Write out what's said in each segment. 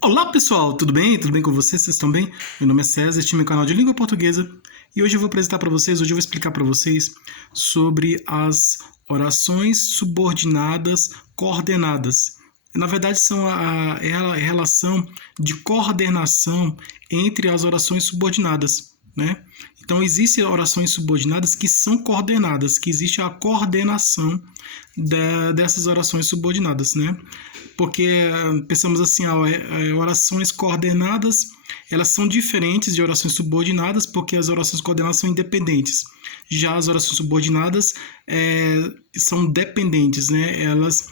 Olá pessoal, tudo bem? Tudo bem com vocês? Vocês estão bem? Meu nome é César, este é meu canal de língua portuguesa e hoje eu vou apresentar para vocês, hoje eu vou explicar para vocês sobre as orações subordinadas coordenadas. Na verdade, são a relação de coordenação entre as orações subordinadas, né? Então, existem orações subordinadas que são coordenadas, que existe a coordenação dessas orações subordinadas, né? Porque pensamos assim, orações coordenadas, elas são diferentes de orações subordinadas, porque as orações coordenadas são independentes. Já as orações subordinadas são dependentes, né? Elas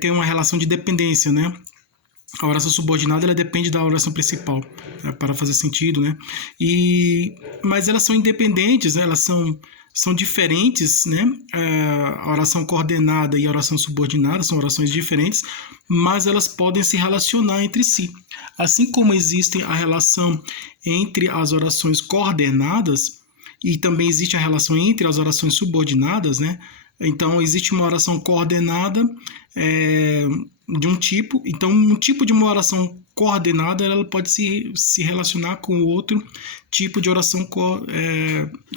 têm uma relação de dependência, né? A oração subordinada ela depende da oração principal, para fazer sentido, né? Mas elas são independentes, né? Elas são diferentes, né? A oração coordenada e a oração subordinada são orações diferentes, mas elas podem se relacionar entre si. Assim como existe a relação entre as orações coordenadas e também existe a relação entre as orações subordinadas, né? Então, existe uma oração coordenada de um tipo. Então, um tipo de uma oração coordenada ela pode se relacionar com outro tipo de oração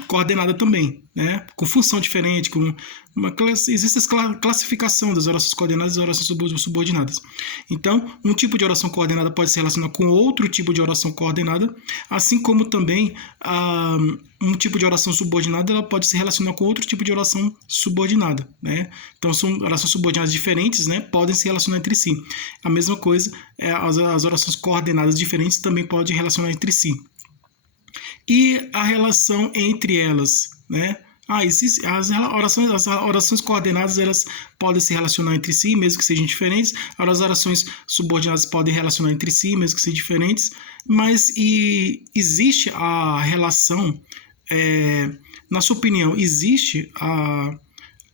coordenada também, né? Com função diferente, existe essa classificação das orações coordenadas e das orações subordinadas. Então, um tipo de oração coordenada pode se relacionar com outro tipo de oração coordenada, assim como também um tipo de oração subordinada ela pode se relacionar com outro tipo de oração subordinada, né? Então, são orações subordinadas diferentes, né? Podem se relacionar entre si. A mesma coisa, as orações coordenadas diferentes também podem relacionar entre si. E a relação entre elas, né? As orações coordenadas elas podem se relacionar entre si, mesmo que sejam diferentes. As orações subordinadas podem relacionar entre si, mesmo que sejam diferentes. Mas existe a relação, na sua opinião, existe a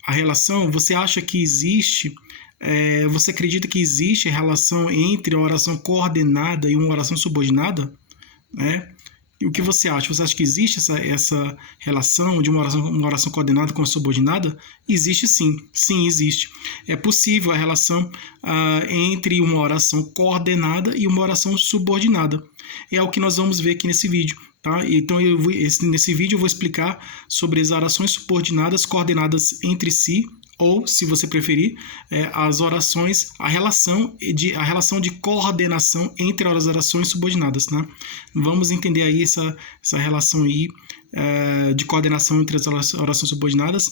relação? Você acha que existe? Você acredita que existe a relação entre a oração coordenada e uma oração subordinada? Né? E o que você acha? Você acha que existe essa relação de uma oração coordenada com a subordinada? Existe sim. Sim, existe. É possível a relação entre uma oração coordenada e uma oração subordinada. É o que nós vamos ver aqui nesse vídeo. Tá? Então, nesse vídeo eu vou explicar sobre as orações subordinadas coordenadas entre si, ou, se você preferir, as orações, a relação de coordenação entre as orações subordinadas. Né? Vamos entender aí essa relação aí, de coordenação entre as orações subordinadas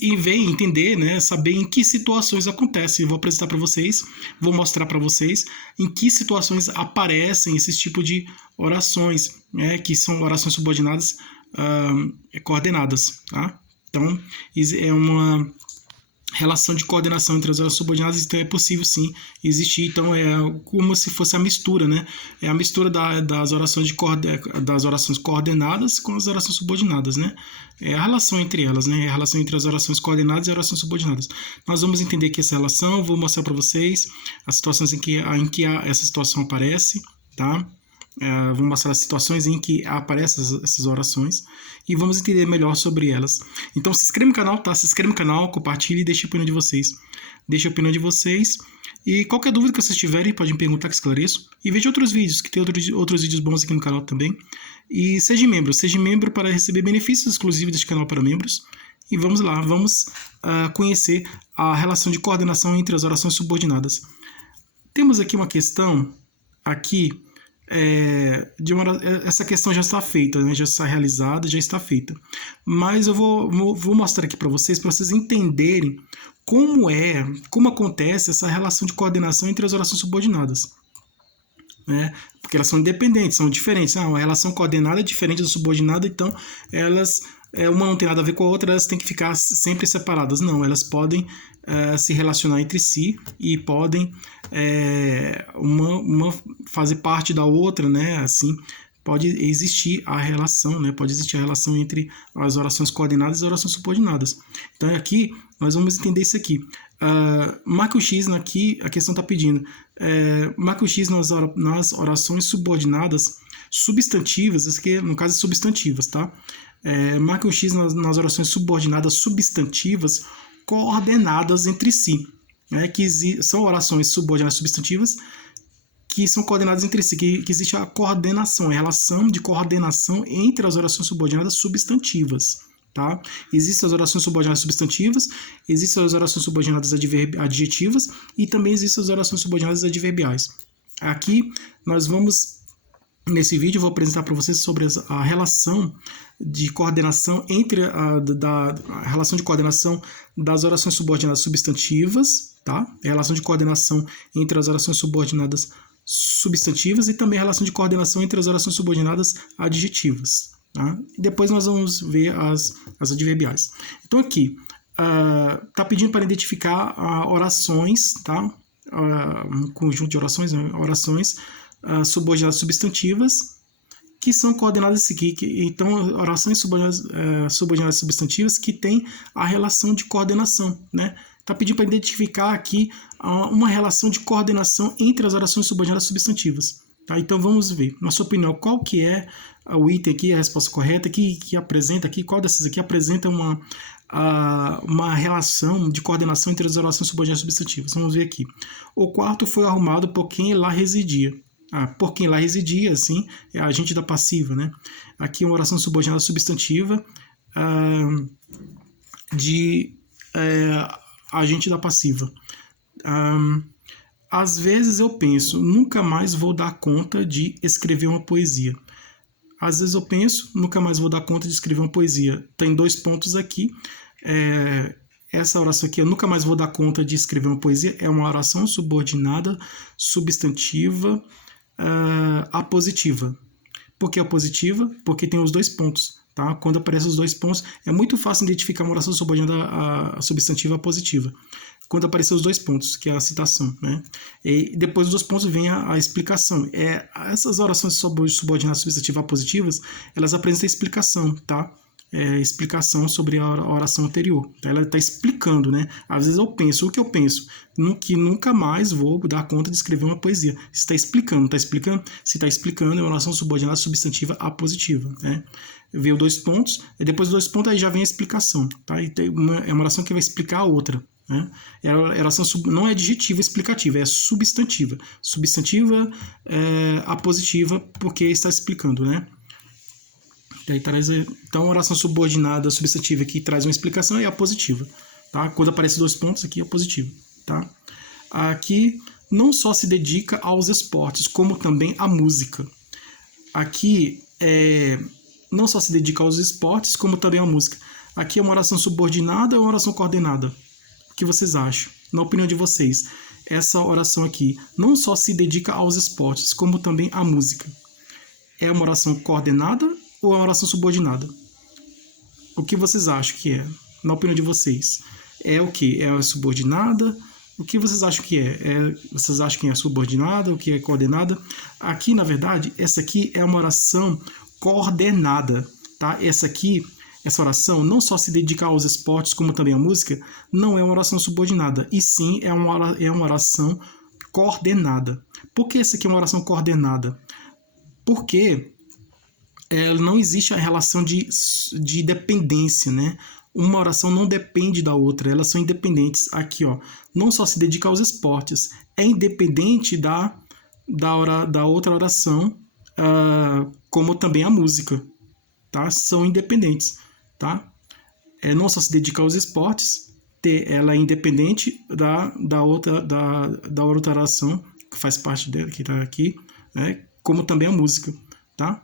e ver, entender, né, saber em que situações acontece. Eu vou apresentar para vocês, vou mostrar para vocês em que situações aparecem esses tipos de orações, né, que são orações subordinadas coordenadas. Tá? Então, é uma relação de coordenação entre as orações subordinadas, então é possível sim existir. Então é como se fosse a mistura, né? É a mistura das orações coordenadas com as orações subordinadas, né? É a relação entre elas, né? É a relação entre as orações coordenadas e as orações subordinadas. Nós vamos entender aqui essa relação, vou mostrar para vocês as situações em que essa situação aparece, tá? Vou mostrar as situações em que aparecem essas orações e vamos entender melhor sobre elas. Então se inscreva no canal, tá? Se inscreva no canal, compartilhe e deixe a opinião de vocês. Deixe a opinião de vocês e qualquer dúvida que vocês tiverem, podem perguntar que esclareço. E veja outros vídeos, que tem outros vídeos bons aqui no canal também. E seja membro para receber benefícios exclusivos deste canal para membros. E vamos lá, vamos conhecer a relação de coordenação entre as orações subordinadas. Temos aqui uma questão, essa questão já está feita, né? Já está realizada, já está feita. Mas eu vou mostrar aqui para vocês entenderem como acontece essa relação de coordenação entre as orações subordinadas. Né? Porque elas são independentes, são diferentes. A relação coordenada é diferente da subordinada, então elas uma não tem nada a ver com a outra, elas têm que ficar sempre separadas. Não, elas podem se relacionar entre si e podem uma fazer parte da outra, né? Assim, pode existir a relação, né? Pode existir a relação entre as orações coordenadas e as orações subordinadas. Então aqui nós vamos entender isso aqui. Marque o X aqui, a questão está pedindo. Marque o X nas orações subordinadas substantivas, isso aqui no caso é substantivas, tá? Marque o X nas orações subordinadas substantivas coordenadas entre si, né? Que são orações subordinadas substantivas que são coordenadas entre si, que existe a coordenação, a relação de coordenação entre as orações subordinadas substantivas. Tá? Existem as orações subordinadas substantivas, existem as orações subordinadas adjetivas e também existem as orações subordinadas adverbiais. Aqui nós vamos, nesse vídeo, eu vou apresentar para vocês sobre a relação de coordenação entre a relação de coordenação das orações subordinadas substantivas, tá? A relação de coordenação entre as orações subordinadas substantivas e também a relação de coordenação entre as orações subordinadas adjetivas. Tá? Depois nós vamos ver as adverbiais. Então aqui, está pedindo para identificar orações, tá? Um conjunto de orações, né? Orações subordinadas substantivas que são coordenadas aqui. Então, orações subordinadas substantivas que têm a relação de coordenação, né? Está pedindo para identificar aqui uma relação de coordenação entre as orações subordinadas substantivas. Tá? Então vamos ver, na sua opinião, qual que é o item aqui, a resposta correta, que apresenta aqui, qual dessas aqui apresenta uma relação de coordenação entre as orações subordinadas substantivas. Vamos ver aqui. O quarto foi arrumado por quem lá residia. Por quem lá residia, assim, é a agente da passiva, né? Aqui uma oração subordinada substantiva de agente da passiva. Às vezes eu penso, nunca mais vou dar conta de escrever uma poesia. Às vezes eu penso, nunca mais vou dar conta de escrever uma poesia. Tem 2 pontos aqui. Essa oração aqui, eu nunca mais vou dar conta de escrever uma poesia, é uma oração subordinada substantiva apositiva. Por que apositiva? Porque tem os 2 pontos. Tá? Quando aparecem os 2 pontos, é muito fácil identificar uma oração subordinada substantiva apositiva. Quando aparecem os 2 pontos, que é a citação, né? E depois dos 2 pontos vem a explicação. Essas orações subordinadas substantivas apositivas, elas apresentam explicação, tá? Explicação sobre a oração anterior. Ela está explicando, né? Às vezes eu penso, o que eu penso? Que nunca mais vou dar conta de escrever uma poesia. Se está explicando, não está explicando? Se está explicando, é uma oração subordinada substantiva apositiva, né? Veio 2 pontos, e depois dos 2 pontos aí já vem a explicação, tá? E é uma oração que vai explicar a outra. Né? A oração não é adjetiva explicativa, é substantiva. Substantiva apositiva, porque está explicando, né? Então, a oração subordinada substantiva que traz uma explicação é a positiva. Tá? Quando aparecem 2 pontos, aqui é positiva. Tá? Aqui não só se dedica aos esportes, como também à música. Aqui não só se dedica aos esportes, como também à música. Aqui é uma oração subordinada ou uma oração coordenada? O que vocês acham? Na opinião de vocês, essa oração aqui não só se dedica aos esportes, como também à música. É uma oração coordenada ou é uma oração subordinada? O que vocês acham que é? Na opinião de vocês, é o que? É a subordinada? O que vocês acham que é? Vocês acham que é subordinada? O que é coordenada? Aqui, na verdade, essa aqui é uma oração coordenada, tá? Essa oração não só se dedica aos esportes, como também à música, não é uma oração subordinada, e sim é uma oração coordenada. Por que essa aqui é uma oração coordenada? Porque não existe a relação de dependência, né? Uma oração não depende da outra, elas são independentes. Aqui, ó, não só se dedica aos esportes, é independente da outra oração, como também a música, tá? São independentes, tá? Não só se dedica aos esportes, ela é independente da outra oração que faz parte dela, que está aqui, né? Como também a música, tá?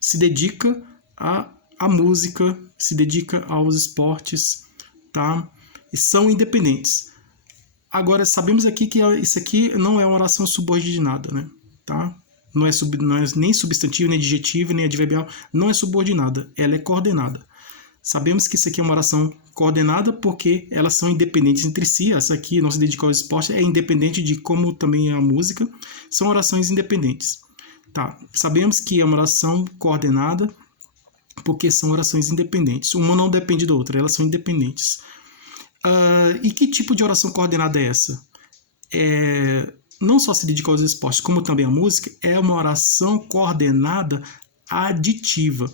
Se dedica à música, se dedica aos esportes, tá? E são independentes. Agora, sabemos aqui que isso aqui não é uma oração subordinada, né? Tá? Não é nem substantivo, nem adjetivo, nem adverbial, não é subordinada, ela é coordenada. Sabemos que isso aqui é uma oração coordenada porque elas são independentes entre si. Essa aqui, não se dedica ao esporte, é independente de como também a música, são orações independentes. Tá, sabemos que é uma oração coordenada porque são orações independentes. Uma não depende da outra, elas são independentes. E que tipo de oração coordenada é essa? Não só se dedica aos esportes, como também à música, é uma oração coordenada aditiva.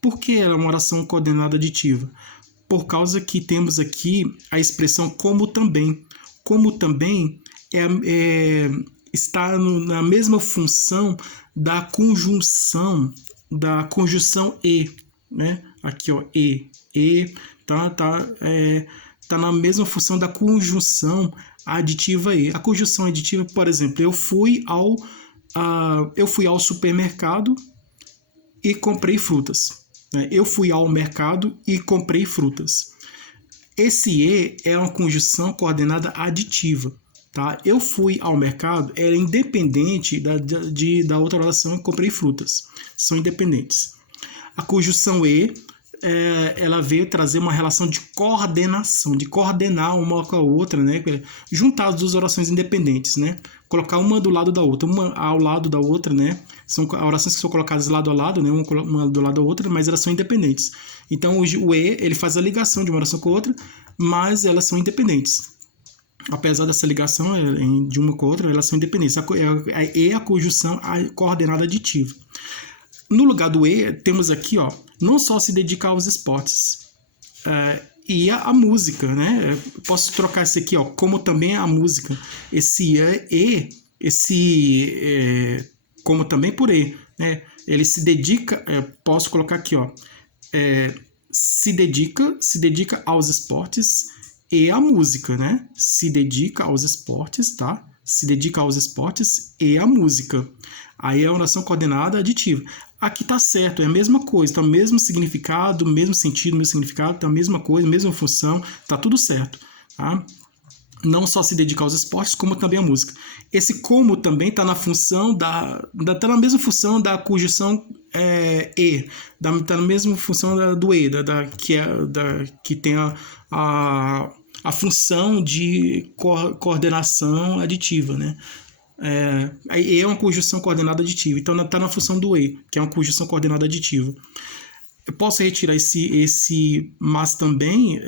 Por que ela é uma oração coordenada aditiva? Por causa que temos aqui a expressão como também. Como também está na mesma função da conjunção e, né? Aqui, ó, tá na mesma função da conjunção aditiva e. A conjunção aditiva, por exemplo, eu fui ao supermercado e comprei frutas, né? Eu fui ao mercado e comprei frutas. Esse e é uma conjunção coordenada aditiva, tá? Eu fui ao mercado é independente da outra oração e comprei frutas. São independentes. A conjunção e ela veio trazer uma relação de coordenação, de coordenar uma com a outra, né? Juntar as duas orações independentes, né? Colocar uma do lado da outra, uma ao lado da outra, né? São orações que são colocadas lado a lado, né? Uma do lado da outra, mas elas são independentes. Então o e ele faz a ligação de uma oração com a outra, mas elas são independentes. Apesar dessa ligação de uma com a outra, elas são independentes. É a conjunção coordenada aditiva. No lugar do e, temos aqui, ó, não só se dedicar aos esportes, e a música, né? Eu posso trocar esse aqui, ó, como também a música. Esse como também por e, né? Ele se dedica, posso colocar aqui, ó, se dedica aos esportes e à música, né? Se dedica aos esportes, tá? Se dedica aos esportes e à música. Aí é a oração coordenada aditiva. Aqui tá certo, é a mesma coisa, tá o mesmo significado, mesmo sentido, mesmo significado, tá a mesma coisa, mesma função, tá tudo certo, tá? Não só se dedicar aos esportes, como também à música. Esse como também tá na função tá na mesma função da conjunção e, tá na mesma função do e, que tem a função de coordenação aditiva, né? E é uma conjunção coordenada aditiva, então está na função do e, que é uma conjunção coordenada aditiva. Eu posso retirar esse mas também,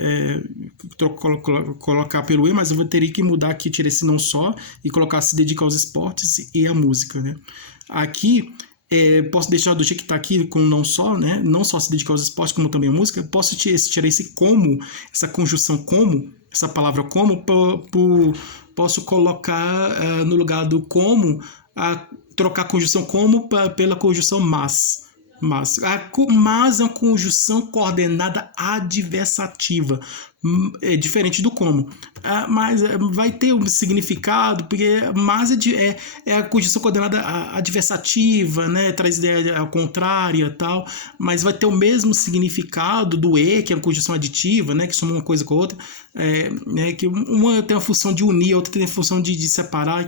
colocar pelo e, mas eu teria que mudar aqui, tirar esse não só e colocar se dedicar aos esportes e à música, né? Aqui posso deixar do jeito que está aqui com não só, né? Não só se dedicar aos esportes, como também à música. Posso tirar esse como, essa conjunção como, essa palavra como, posso colocar no lugar do como, trocar a conjunção como pela conjunção mas. Mas é uma conjunção coordenada adversativa, diferente do como. Mas vai ter um significado, porque mas é a conjunção coordenada adversativa, né? Traz ideia contrária e tal, mas vai ter o mesmo significado do e, que é a conjunção aditiva, né? Que soma uma coisa com a outra, né? Que uma tem a função de unir, a outra tem a função de separar.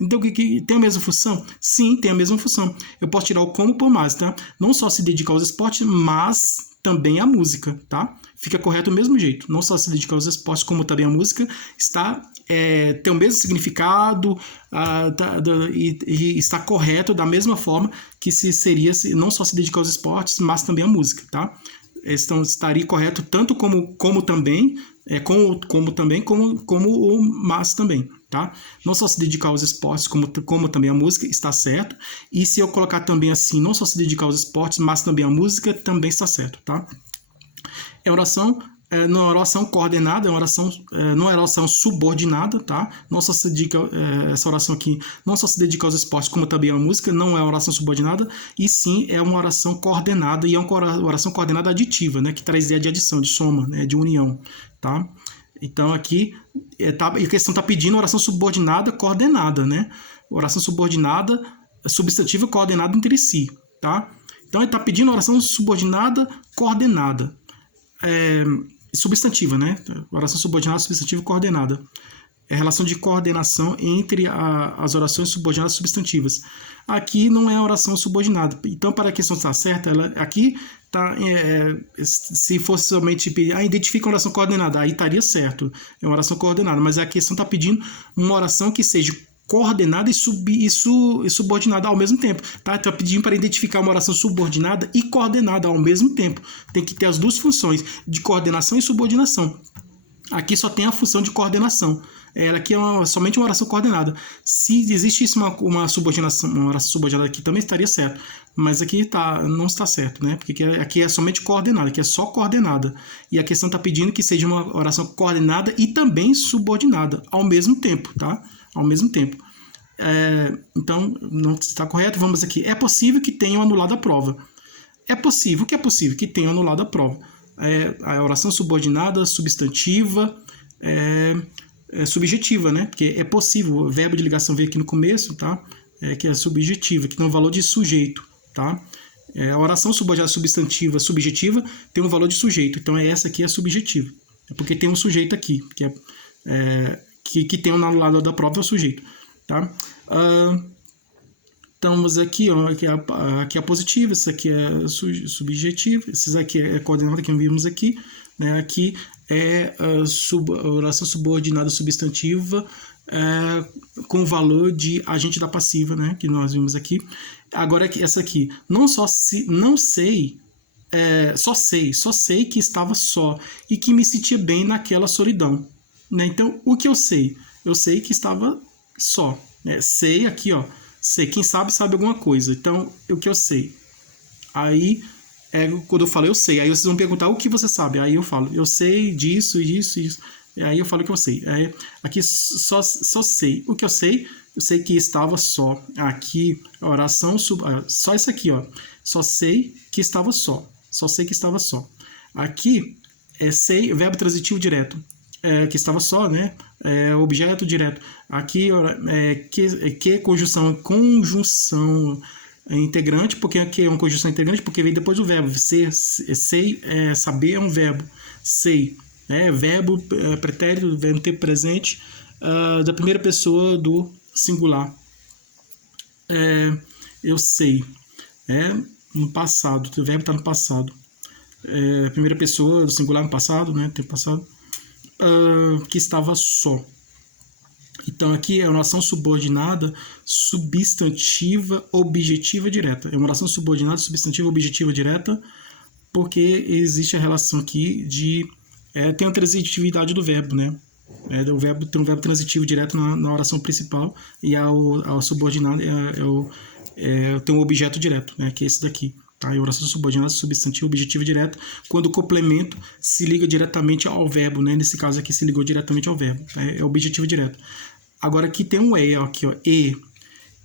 Então, que tem a mesma função? Sim, tem a mesma função. Eu posso tirar o como por mais, tá? Não só se dedicar aos esportes, mas também a música, tá? Fica correto do mesmo jeito. Não só se dedicar aos esportes, como também a música tem o mesmo significado e está correto da mesma forma que seria não só se dedicar aos esportes, mas também a música, tá? Então, estaria correto tanto como também, como o mas também, tá? Não só se dedicar aos esportes, como também a música, está certo. E se eu colocar também assim, não só se dedicar aos esportes, mas também a música, também está certo, tá? É oração, não é oração coordenada, não é oração subordinada, tá? Não só se dedica, essa oração aqui, não só se dedica aos esportes, como também a música, não é oração subordinada, e sim é uma oração coordenada, e é uma oração coordenada aditiva, né? Que traz ideia de adição, de soma, né? De união, tá? Então aqui a questão está pedindo oração subordinada coordenada, né? Oração subordinada, substantiva coordenada entre si, tá? Então ele está pedindo oração subordinada coordenada. Substantiva, né? Oração subordinada, substantiva coordenada. É a relação de coordenação entre as orações subordinadas e substantivas. Aqui não é oração subordinada. Então, para a questão estar certa, aqui tá, se fosse somente identifica uma oração coordenada, aí estaria certo. É uma oração coordenada, mas a questão está pedindo uma oração que seja coordenada e subordinada ao mesmo tempo. Tá pedindo para identificar uma oração subordinada e coordenada ao mesmo tempo. Tem que ter as duas funções, de coordenação e subordinação. Aqui só tem a função de coordenação. Ela aqui é somente uma oração coordenada. Se existisse uma subordinação, uma oração subordinada aqui, também estaria certo. Mas aqui não está certo, né? Porque aqui é somente coordenada, aqui é só coordenada. E a questão está pedindo que seja uma oração coordenada e também subordinada ao mesmo tempo, tá? Ao mesmo tempo. Então, não está correto. Vamos aqui. É possível que tenham anulado a prova. É possível. O que é possível? Que tenham anulado a prova. A oração subordinada, substantiva, subjetiva, né? Porque é possível. O verbo de ligação veio aqui no começo, tá? Que é subjetiva, que tem um valor de sujeito, tá? A oração subordinada substantiva subjetiva tem um valor de sujeito. Então, essa aqui é subjetiva. É porque tem um sujeito aqui, que tem um anulado da prova, é o sujeito. Tá? Estamos aqui, ó, aqui é positiva, isso aqui é subjetiva, esses aqui é coordenada que vimos aqui, né? Aqui é oração subordinada substantiva com valor de agente da passiva, né? Que nós vimos aqui. Agora essa aqui, só sei que estava só e que me sentia bem naquela solidão, né? Então, o que eu sei? Eu sei que estava só, né? Sei aqui, ó, sei, quem sabe alguma coisa. Então, o que eu sei? Aí, quando eu falo eu sei, aí vocês vão perguntar o que você sabe. Aí eu falo, eu sei disso, isso, isso. E aí eu falo o que eu sei. Aqui só sei. O que eu sei que estava só. Aqui, a oração, só isso aqui, ó. Só sei que estava só. Só sei que estava só. Aqui, sei, verbo transitivo direto. Que estava só, né? Objeto direto. Aqui, que conjunção integrante, porque aqui é uma conjunção integrante, porque vem depois do verbo. Sei, saber é um verbo. Sei. Verbo pretérito, verbo tempo presente, da primeira pessoa do singular. Eu sei. No passado. O verbo está no passado. Primeira pessoa do singular no passado, né? Tempo passado. Que estava só. Então aqui é uma oração subordinada substantiva objetiva direta. É uma oração subordinada substantiva objetiva direta porque existe a relação aqui de tem a transitividade do verbo, né? O verbo tem um verbo transitivo direto na oração principal e a subordinada tem um objeto direto, né? Que é esse daqui. Tá? A oração subordinada substantiva objetiva direta quando o complemento se liga diretamente ao verbo, né? Nesse caso aqui se ligou diretamente ao verbo, tá? É objetivo direto. Agora aqui tem um aqui, ó,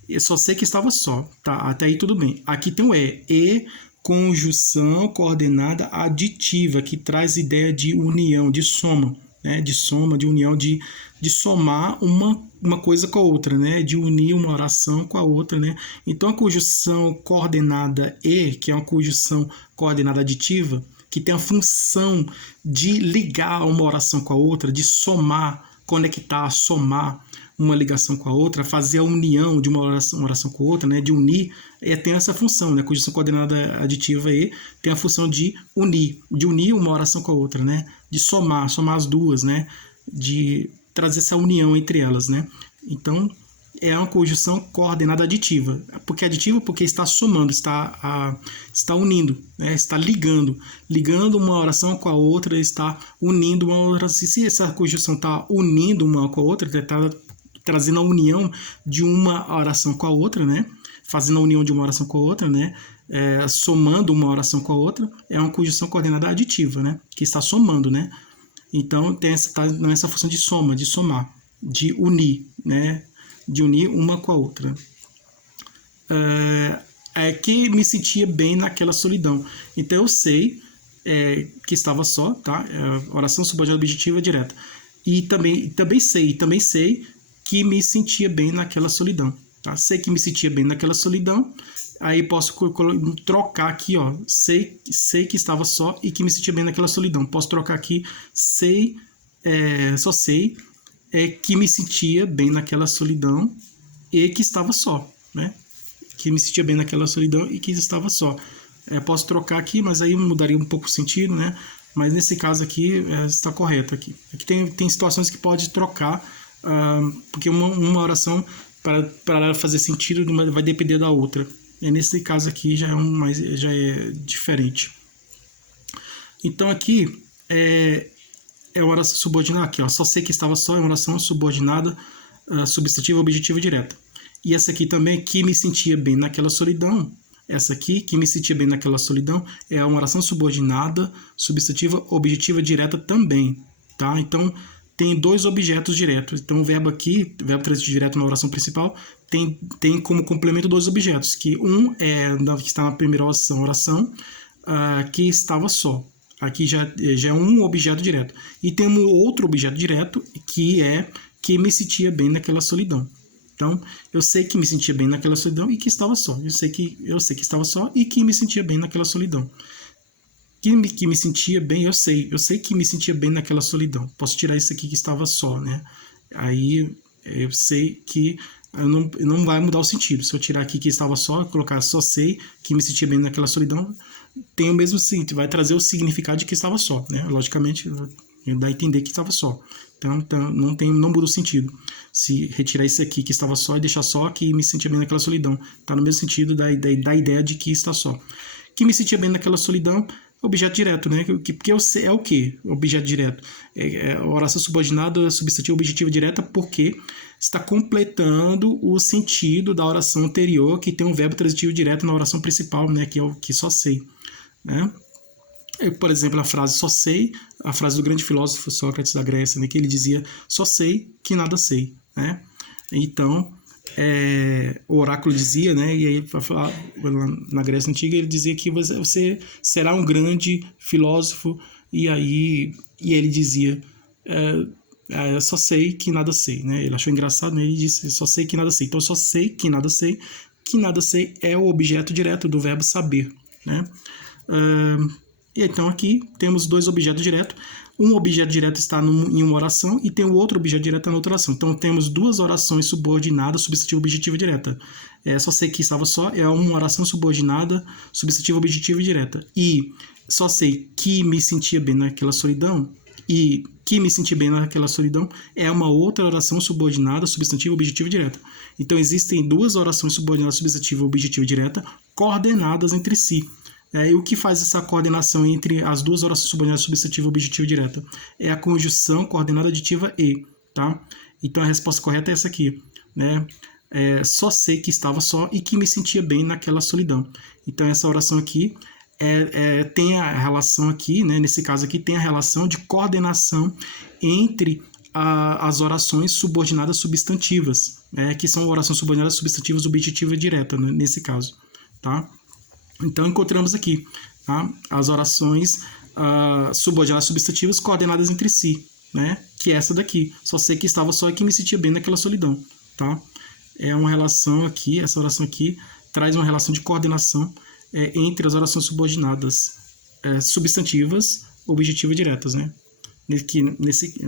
eu só sei que estava só, tá? Até aí tudo bem. Aqui tem um conjunção coordenada aditiva, que traz ideia de união, de soma, né? De soma, de união, de somar uma coisa com a outra, né? De unir uma oração com a outra, né? Então a conjunção coordenada que é uma conjunção coordenada aditiva, que tem a função de ligar uma oração com a outra, de somar, conectar, somar uma ligação com a outra, fazer a união de uma oração com a outra, né? De unir, tem essa função, né? A conjunção coordenada aditiva tem a função de unir uma oração com a outra, né? De somar as duas, né? De trazer essa união entre elas, né? Então, é uma conjunção coordenada aditiva. Por que aditiva? Porque está somando, está unindo, né? Está ligando uma oração com a outra, está unindo uma outra. Se essa conjunção está unindo uma com a outra, está trazendo a união de uma oração com a outra, né? Fazendo a união de uma oração com a outra, né? Somando uma oração com a outra, é uma conjunção coordenada aditiva, né? Que está somando, né? Então, está nessa função de soma, de somar, de unir, né? De unir uma com a outra. Que me sentia bem naquela solidão. Então, eu sei que estava só, tá? Oração subordinada objetiva direta. E também sei que me sentia bem naquela solidão. Tá? Sei que me sentia bem naquela solidão. Aí posso trocar aqui, ó. Sei que estava só e que me sentia bem naquela solidão. Posso trocar aqui, só sei que me sentia bem naquela solidão e que estava só, né? Que me sentia bem naquela solidão e que estava só. Posso trocar aqui, mas aí mudaria um pouco o sentido, né? Mas nesse caso aqui está correto aqui. Aqui tem situações que pode trocar, porque uma oração para fazer sentido vai depender da outra. E nesse caso aqui já é diferente. Então aqui é uma oração subordinada aqui, ó. Só sei que estava só, é uma oração subordinada substantiva objetiva direta. E essa aqui também, que me sentia bem naquela solidão. Essa aqui, que me sentia bem naquela solidão, é uma oração subordinada substantiva objetiva direta também, tá? Então tem dois objetos diretos. Então o verbo aqui, o verbo transitivo direto na oração principal, tem como complemento dois objetos, que um é que está na primeira oração que estava só. Aqui já é um objeto direto. E tem um outro objeto direto que é que me sentia bem naquela solidão. Então, eu sei que me sentia bem naquela solidão e que estava só. Eu sei que estava só e que me sentia bem naquela solidão. Que me sentia bem, eu sei que me sentia bem naquela solidão. Posso tirar isso aqui que estava só, né? Aí eu sei que não vai mudar o sentido. Se eu tirar aqui que estava só, colocar só sei que me sentia bem naquela solidão, tem o mesmo sentido, vai trazer o significado de que estava só, né? Logicamente, dá a entender que estava só. Então não muda o sentido. Se retirar isso aqui que estava só e deixar só que me sentia bem naquela solidão, está no mesmo sentido da ideia de que está só. Que me sentia bem naquela solidão, objeto direto, né? Porque é o que? Objeto direto. Oração subordinada, substantivo objetiva direta, porque está completando o sentido da oração anterior, que tem um verbo transitivo direto na oração principal, né? Que é o que só sei, né? Por exemplo, a frase só sei, a frase do grande filósofo Sócrates da Grécia, né, que ele dizia só sei que nada sei, né? Então, o oráculo dizia, né, e aí na Grécia Antiga ele dizia que você será um grande filósofo, e ele dizia só sei que nada sei, né? Ele achou engraçado, né? Ele disse só sei que nada sei. Então, só sei que nada sei é o objeto direto do verbo saber, né? E então aqui temos dois objetos diretos. Um objeto direto está em uma oração e tem o outro objeto direto na outra oração. Então temos duas orações subordinadas, substantivo objetiva direta. Só sei que estava só é uma oração subordinada, substantivo objetivo direta. E só sei que me sentia bem naquela solidão e que me senti bem naquela solidão é uma outra oração subordinada, substantivo objetivo direta. Então existem duas orações subordinadas, substantivo objetivo direta, coordenadas entre si. E o que faz essa coordenação entre as duas orações subordinadas substantivo objetivo direta? É a conjunção coordenada aditiva e, tá? Então a resposta correta é essa aqui, né? Só sei que estava só e que me sentia bem naquela solidão. Então essa oração aqui tem a relação aqui, né? Nesse caso aqui tem a relação de coordenação entre as orações subordinadas substantivas, que são orações subordinadas substantivas objetiva direta, né? Nesse caso, tá? Então, encontramos aqui, tá? As orações subordinadas substantivas coordenadas entre si, né? Que é essa daqui. Só sei que estava só e que me sentia bem naquela solidão, tá? É uma relação aqui, essa oração aqui traz uma relação de coordenação entre as orações subordinadas substantivas objetivas diretas, né?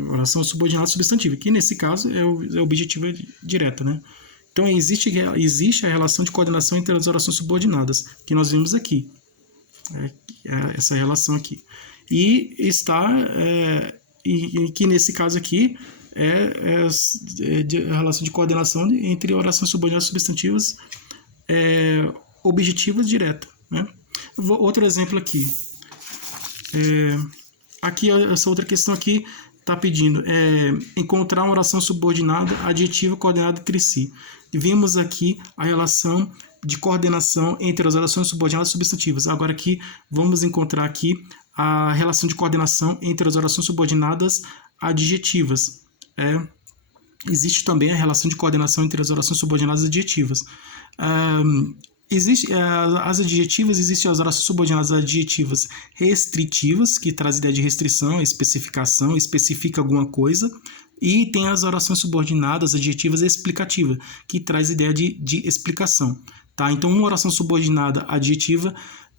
Oração subordinada substantiva, que nesse caso é objetiva direta, né? Então, existe a relação de coordenação entre as orações subordinadas, que nós vimos aqui. Essa relação aqui. E que nesse caso aqui a relação de coordenação entre orações subordinadas substantivas objetivas direta, né? Outro exemplo aqui. Aqui, essa outra questão aqui está pedindo encontrar uma oração subordinada adjetiva coordenada entre si. E vimos aqui a relação de coordenação entre as orações subordinadas substantivas. Agora aqui vamos encontrar aqui a relação de coordenação entre as orações subordinadas adjetivas. Existe também a relação de coordenação entre as orações subordinadas adjetivas. As adjetivas, existem as orações subordinadas adjetivas restritivas, que traz ideia de restrição, especificação, especifica alguma coisa, e tem as orações subordinadas adjetivas explicativas, que traz ideia de explicação, tá? Então, uma oração subordinada adjetiva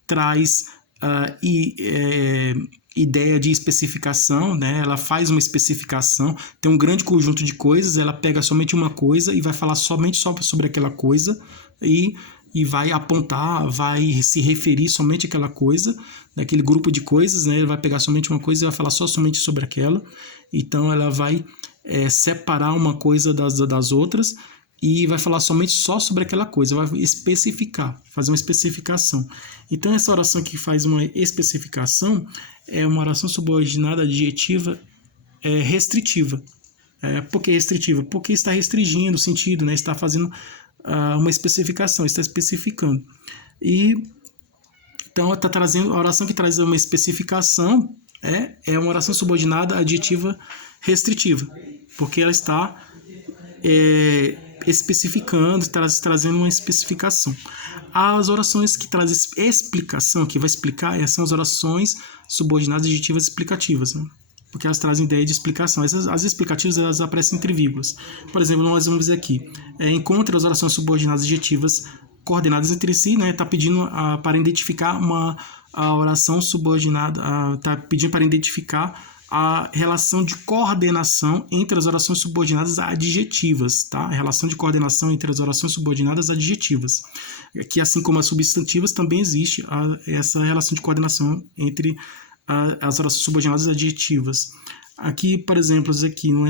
traz ideia de especificação, né? Ela faz uma especificação, tem um grande conjunto de coisas, ela pega somente uma coisa e vai falar somente sobre aquela coisa, e vai apontar, vai se referir somente àquela coisa, naquele grupo de coisas, né? Ele vai pegar somente uma coisa e vai falar somente sobre aquela. Então, ela vai separar uma coisa das outras e vai falar só sobre aquela coisa, vai especificar, fazer uma especificação. Então, essa oração que faz uma especificação é uma oração subordinada adjetiva restritiva. Por que restritiva? Porque está restringindo o sentido, né? Está fazendo uma especificação, está especificando. Então, está trazendo a oração que traz uma especificação é uma oração subordinada adjetiva restritiva, porque ela está especificando, trazendo uma especificação. As orações que trazem explicação, que vai explicar, são as orações subordinadas adjetivas explicativas, né? Porque elas trazem ideia de explicação. As explicativas, elas aparecem entre vírgulas. Por exemplo, nós vamos ver aqui, encontre as orações subordinadas adjetivas coordenadas entre si, né? Está pedindo para identificar a oração subordinada, está pedindo para identificar a relação de coordenação entre as orações subordinadas adjetivas, tá? A relação de coordenação entre as orações subordinadas adjetivas. Que assim como as substantivas, também existe essa relação de coordenação entre as orações subordinadas adjetivas. Aqui, por exemplo,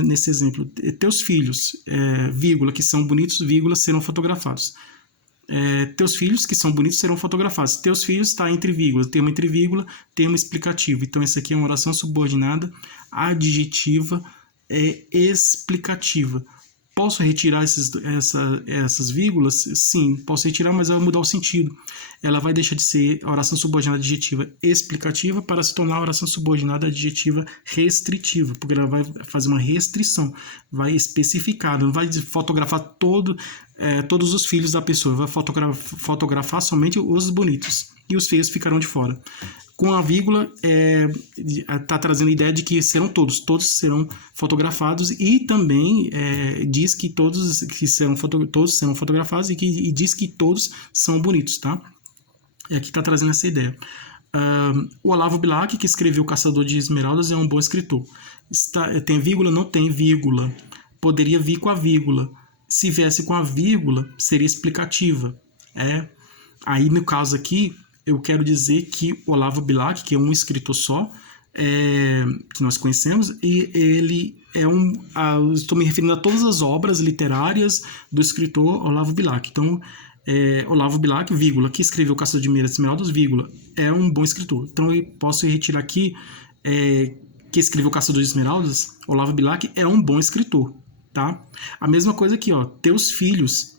nesse exemplo, teus filhos, vírgula, que são bonitos, vírgula, serão fotografados. Teus filhos que são bonitos serão fotografados. Teus filhos está entre vírgula, termo entre vírgula, termo explicativo. Então, essa aqui é uma oração subordinada adjetiva explicativa. Posso retirar essas vírgulas? Sim, posso retirar, mas ela vai mudar o sentido. Ela vai deixar de ser a oração subordinada adjetiva explicativa para se tornar a oração subordinada adjetiva restritiva, porque ela vai fazer uma restrição, vai especificar, não vai fotografar todos os filhos da pessoa, vai fotografar somente os bonitos, e os feios ficarão de fora. Com a vírgula, está trazendo a ideia de que todos serão fotografados, e também diz que todos serão fotografados e diz que todos são bonitos, tá? E aqui está trazendo essa ideia. O Olavo Bilac, que escreveu O Caçador de Esmeraldas, é um bom escritor. Tem vírgula? Não tem vírgula. Poderia vir com a vírgula. Se viesse com a vírgula, seria explicativa. Aí, no caso aqui, eu quero dizer que Olavo Bilac, que é um escritor só, que nós conhecemos, e ele estou me referindo a todas as obras literárias do escritor Olavo Bilac. Então, Olavo Bilac, vírgula, que escreveu O Caçador de Esmeraldas, vírgula, é um bom escritor. Então, eu posso retirar aqui que escreveu O Caçador de Esmeraldas, Olavo Bilac é um bom escritor, tá? A mesma coisa aqui, ó, teus filhos,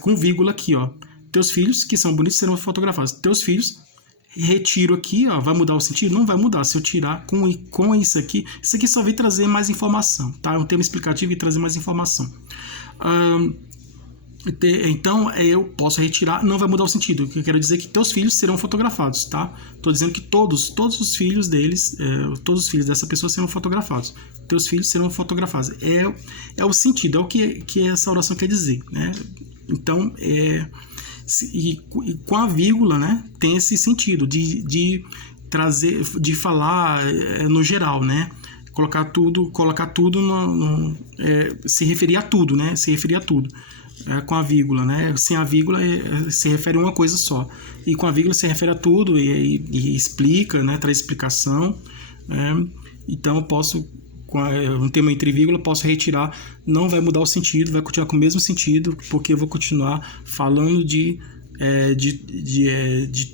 com vírgula aqui, ó, teus filhos que são bonitos serão fotografados. Teus filhos, retiro aqui, ó, vai mudar o sentido? Não vai mudar. Se eu tirar com isso aqui só vem trazer mais informação, tá? É um termo explicativo e trazer mais informação. Então, eu posso retirar, não vai mudar o sentido. Eu quero dizer que teus filhos serão fotografados, tá? Estou dizendo que todos os filhos deles, todos os filhos dessa pessoa serão fotografados. Teus filhos serão fotografados. É o sentido, é o que essa oração quer dizer, né? Então, e com a vírgula, né, tem esse sentido de trazer, de falar no geral, né? Colocar tudo se referir a tudo, né? Se referir a tudo. Com a vírgula, né? Sem a vírgula se refere a uma coisa só. E com a vírgula se refere a tudo e explica, né? Traz explicação. Então, eu posso, com um termo entre vírgula, posso retirar, não vai mudar o sentido, vai continuar com o mesmo sentido, porque eu vou continuar falando de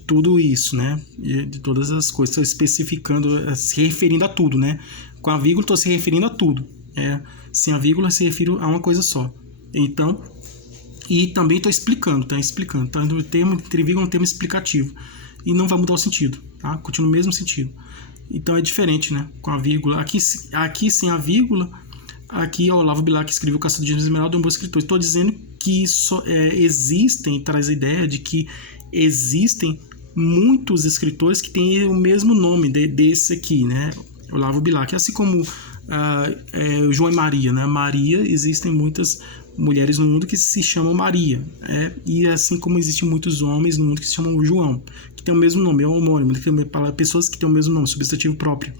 tudo isso, né? De todas as coisas, estou especificando, se referindo a tudo, né? Com a vírgula, estou se referindo a tudo. Sem a vírgula, se refiro a uma coisa só. Então, e também estou explicando, tá? Então, o termo entre vírgula é um termo explicativo. E não vai mudar o sentido, tá? Continua o mesmo sentido. Então, é diferente, né? Com a vírgula. Aqui sem a vírgula, aqui, Olavo Bilac escreveu O Caçador de Esmeraldas, é um bom escritor. Estou dizendo que existem, traz a ideia de que existem muitos escritores que têm o mesmo nome desse aqui, né? Olavo Bilac. Assim como João e Maria, né? Maria, existem muitas mulheres no mundo que se chamam Maria, e assim como existem muitos homens no mundo que se chamam João, que tem o mesmo nome, é homônimo, pessoas que têm o mesmo nome, substantivo próprio.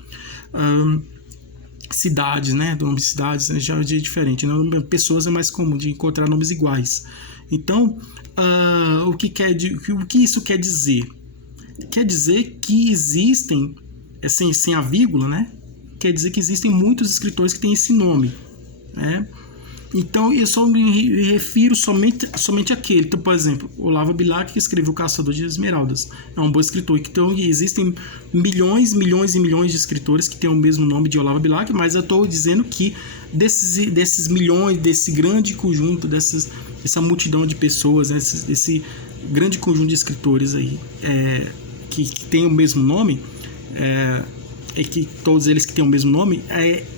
Cidades, né? O nome de cidades já é diferente, né? Pessoas é mais comum de encontrar nomes iguais. Então, o que isso quer dizer? Quer dizer que existem, sem a vírgula, né? Quer dizer que existem muitos escritores que têm esse nome, né? Então, eu só me refiro somente àquele. Então, por exemplo, Olavo Bilac, que escreveu O Caçador de Esmeraldas, é um bom escritor. Então, existem milhões de escritores que têm o mesmo nome de Olavo Bilac, mas eu estou dizendo que desses milhões, desse grande conjunto, dessa multidão de pessoas, esse grande conjunto de escritores aí que tem o mesmo nome, é que todos eles que têm o mesmo nome,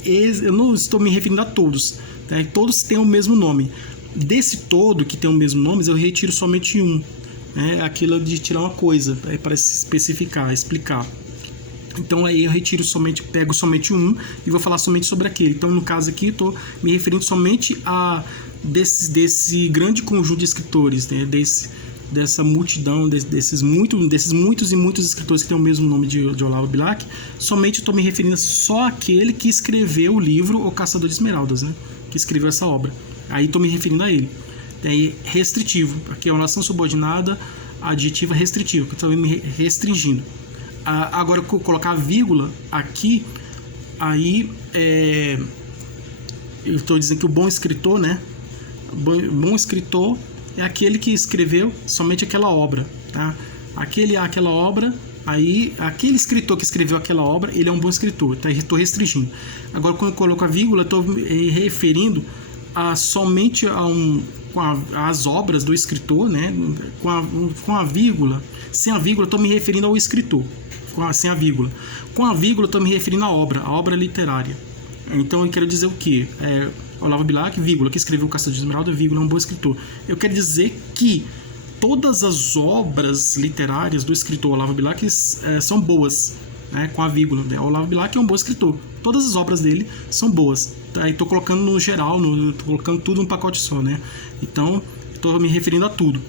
eu não estou me referindo a todos, tá? Todos têm o mesmo nome. Desse todo que tem o mesmo nome, eu retiro somente um, né? Aquilo de tirar uma coisa, para se especificar, explicar. Então aí eu pego somente um e vou falar somente sobre aquele. Então no caso aqui eu estou me referindo somente a desse grande conjunto de escritores, né? Dessa multidão, desses muitos e muitos escritores que têm o mesmo nome de Olavo Bilac. Somente estou me referindo só àquele que escreveu o livro O Caçador de Esmeraldas, né? Que escreveu essa obra. Aí estou me referindo a ele. Aí, restritivo, aqui é uma oração subordinada adjetiva restritiva, que eu estou me restringindo. Agora, colocar a vírgula aqui, aí eu estou dizendo que o bom escritor, né? Bom escritor é aquele que escreveu somente aquela obra, tá? Aquela obra, aí aquele escritor que escreveu aquela obra, ele é um bom escritor, tá? Estou restringindo. Agora, quando eu coloco a vírgula, estou me referindo somente às obras do escritor, né? Com a vírgula. Sem a vírgula, estou me referindo ao escritor. Sem a vírgula. Com a vírgula, estou me referindo à obra literária. Então, eu quero dizer o quê? Olavo Bilac, vírgula, que escreveu O Caçador de Esmeralda, vírgula, é um bom escritor. Eu quero dizer que todas as obras literárias do escritor Olavo Bilac são boas, né? Com a vírgula. Olavo Bilac é um bom escritor. Todas as obras dele são boas. Aí estou colocando no geral, estou colocando tudo num pacote só, né? Então, estou me referindo a tudo.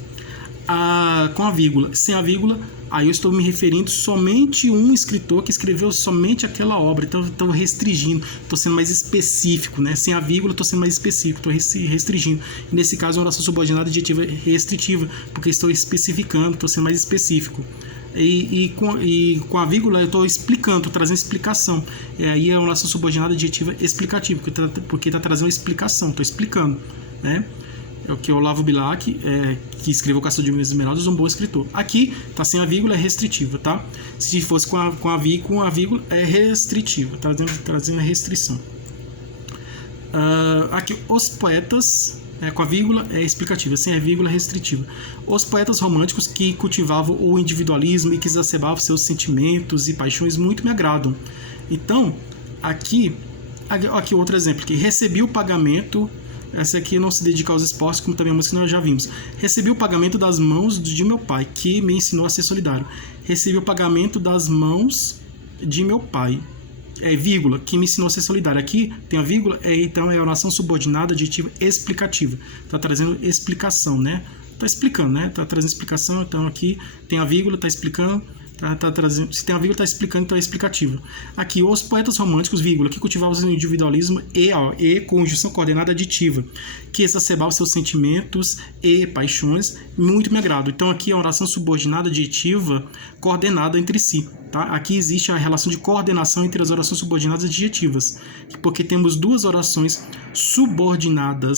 Com a vírgula. Sem a vírgula, aí eu estou me referindo somente um escritor que escreveu somente aquela obra. Então, estou restringindo, estou sendo mais específico, né? Sem a vírgula, estou sendo mais específico, estou restringindo. E nesse caso, é uma oração subordinada adjetiva restritiva, porque estou especificando, estou sendo mais específico. E com a vírgula eu estou explicando, estou trazendo explicação. Aí é uma oração subordinada adjetiva explicativa, porque está trazendo explicação, estou explicando, né? É o que o Olavo Bilac, que escreveu O Caçador de Esmeraldas, é um bom escritor. Aqui está sem a vírgula, é restritiva, tá? Se fosse com a vírgula, é restritiva, trazendo a restrição. Aqui, os poetas, com a vírgula, é explicativa, sem a vírgula, é restritiva. Os poetas românticos que cultivavam o individualismo e que exacerbavam seus sentimentos e paixões muito me agradam. Então, aqui outro exemplo, que recebi o pagamento. Essa aqui não se dedica aos esportes, como também a música que nós já vimos. Recebi o pagamento das mãos de meu pai, que me ensinou a ser solidário. Recebi o pagamento das mãos de meu pai, vírgula, que me ensinou a ser solidário. Aqui tem a vírgula, então é a oração subordinada adjetiva explicativa. Está trazendo explicação, né? Está explicando, né? Está trazendo explicação, então aqui tem a vírgula, está explicando. Se tem a vírgula, está explicando, então é explicativo. Aqui, os poetas românticos, vírgula, que cultivavam o individualismo e conjunção coordenada aditiva, que exacerbavam seus sentimentos e paixões, muito me agrado. Então, aqui é a oração subordinada adjetiva coordenada entre si. Tá? Aqui existe a relação de coordenação entre as orações subordinadas adjetivas, porque temos duas orações subordinadas